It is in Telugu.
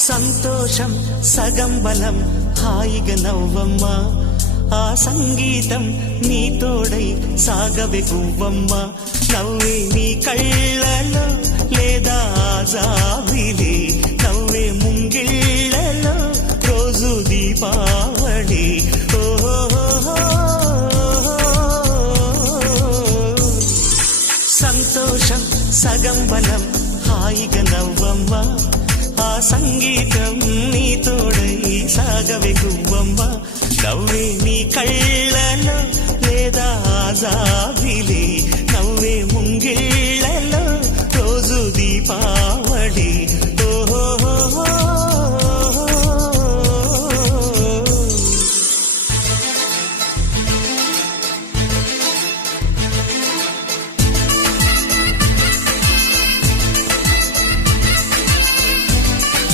సంతోషం సగం బలం హాయిగా నవ్వమ్మా ఆ సంగీతం నీ తోడై సాగవే గువ్వమ్మ నవ్వే నీ కళ్ళలో లేదా జాబిలి నవ్వే ముంగిళ్ళలో రోజు దీపావళి సంతోషం సగం బలం హాయిగా నవ్వమ్మ ఆ సంగీతం నీ తోడై సాగవే గువ్వమ్మ నవ్వే నీ కళ్ళలో లేదా